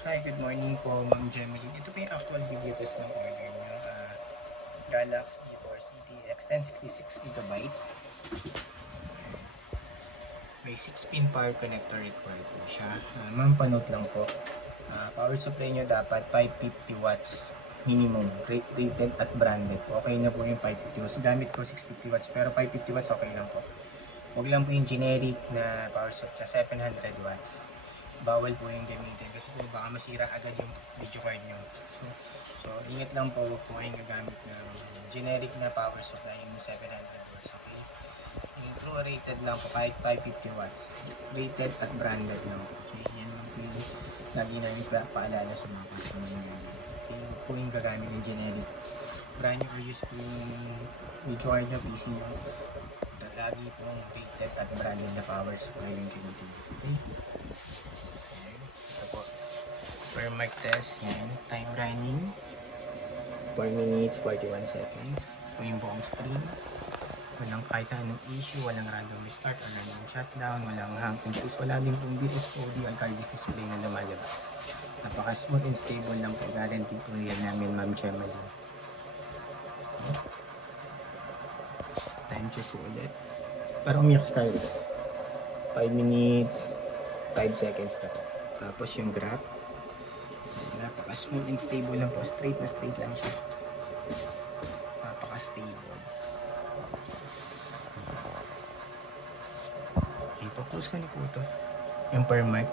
Hi, good morning po, Ma'am Jemeline. Ito po yung actual video test ng order niyo. Galaxy GeForce GTX 1066 GB. May 6-pin power connector required po siya. Ma'am, panote lang po. Power supply niyo dapat 550 watts minimum. Rated at branded po. Okay na po yung 550 watts. Gamit ko 650 watts pero 550 watts okay lang po. Huwag lang po yung generic na power supply 700 watts. Bawal po yung gamitin kasi po baka masira agad yung video card nyo. So ingat lang po kung kayong gagamit ng generic na power supply yung 700 watts. Okay? Yung true rated lang po kahit 550 watts. Rated at branded lang po. Okay? Yan lang po yung lagi namin paalala sa mga customer namin. Okay? Huwag po yung gagamit ng generic. Brand new or use po yung video card nyo, PC nyo. Lagi pong rated at branded na power supply yung gamitin. Okay? Per mic test, yan, time running 4 minutes 41 seconds. Ito yung buong screen, walang kahit anong issue, walang random restart or random shutdown, walang hang increase, wala din pong BSOD Alcardis display na lumalabas. Napaka smooth and stable lang po, guarantee po yan namin, Ma'am Jemeline. Time check po ulit para umiyak si Carlos. 5 minutes 5 seconds na po. Tapos yung graph, napaka smooth and stable lang po, straight na straight lang siya, napaka stable. Okay, pa-close ko na po ito yung per mic.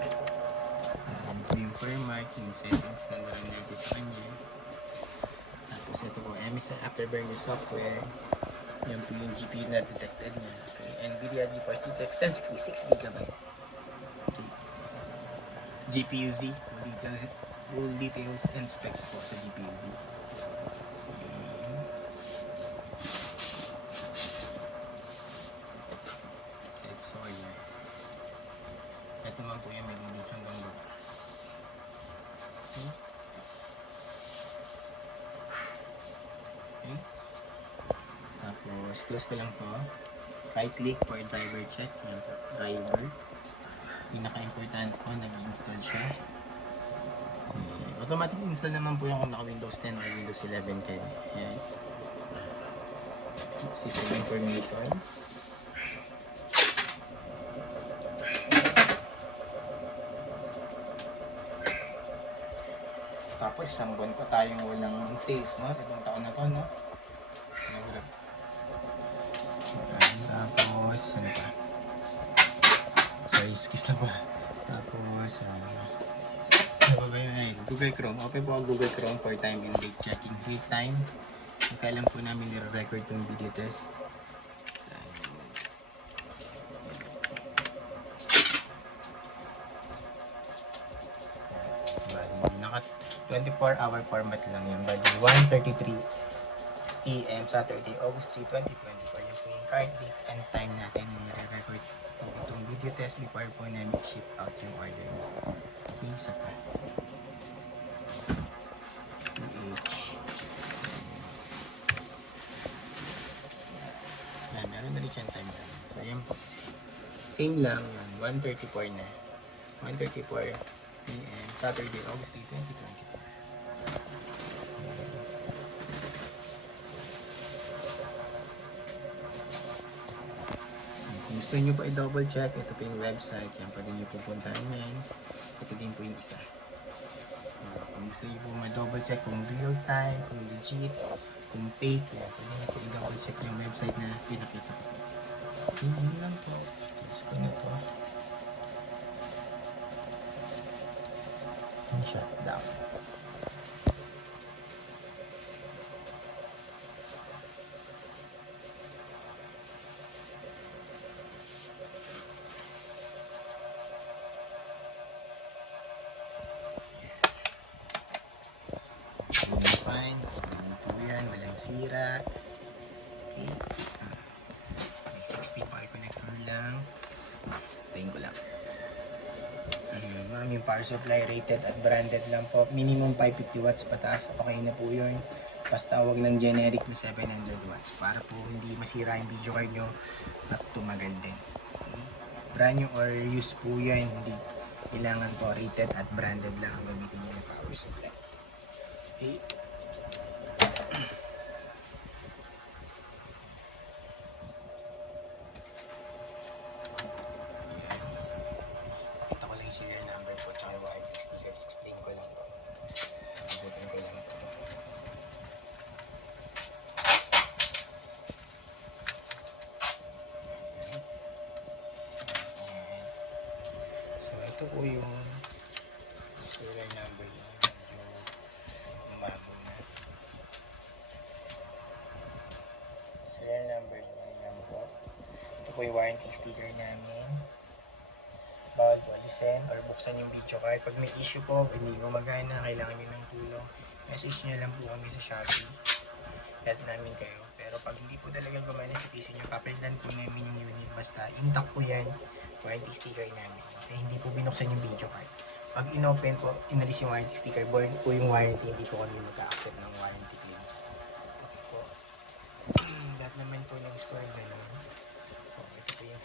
Yung per mic, yung settings na natin sa kanya. Tapos ito po MSI Afterburner software, yung po yung GPU na detected niya. Okay, NVIDIA GeForce GTX 1066 GB. Okay. GPU Z, full details and specs po sa GPU Z. Set Sawyer. Ito naman po yung may lilit hanggang baba. Okay. Okay. Tapos close ko lang to. Right click for driver check. Yan po, driver. Pinaka-important po, nag-install siya. Automatic install naman po yung kung naka Windows 10 or Windows 11 kayo. Ayan. System information. Tapos isang buwan pa tayong walang sales, no? Itong taon na to, no? Tapos, ano pa? Sorry, skis lang ba? Tapos, ano ba yun? Ay, Google Chrome. Open po ang Google Chrome for time and date checking. Date time. Kailan po namin nire-record itong video test. Naka 24-hour format lang yun. Bali, 1:33 PM Saturday, August 3, 2024. Yung po yung card date and time natin yung nire-record itong video test before po namin ship out yung order. Okay, isa pa. Yan, meron na rin siyang time lang. So, yan po. Same lang yun. 1:34 na. 1:34 PM Saturday, August 3, 2024. Kung gusto nyo po i-double check, ito po yung website. Yan pa din nyo pupuntahan yan. Ito din po yung isa. Kung gusto nyo po ma-double check kung real time, kung legit, kung fake, yan. Pwede nyo po i-double check yung website na pinakita ko. Yun lang po. Close ko na po. Shut down. Fine. Po yan. Walang sira. Okay. May 6-pin power connector lang. Tayin ko lang. Ma'am, yung power supply rated at branded lang po. Minimum 550 watts pataas. Okay na po yun. Basta wag ng generic na 700 watts para po hindi masira yung video card nyo at tumagal din. Okay? Brand new or use po yan. Hindi Kailangan po rated at branded lang ang gamitin niyo ng power supply. Okay. Pakita ko lang yung serial number po tsaka yung warranty stickers. Explain ko lang po. Abutin ko lang po. So ito po yung serial number niya. Medyo umabaw na. Serial number niya po. Ito po yung warranty sticker namin. Bawal po alisin or buksan yung video card. Pag may issue po, hindi gumagana, kailangan nyo ng tulong, message nyo lang po kami sa Shopee. Help namin kayo. Pero pag hindi po talaga gumana sa PC nyo, papalitan po namin yung unit. Basta intact po yan, warranty sticker namin. Kaya hindi po binuksan yung video card. Pag inopen po, inalis yung warranty sticker, born po yung warranty, hindi po kami mag-accept ng warranty claims. Okay po. Lahat naman po ng store ganun. So, ito po yung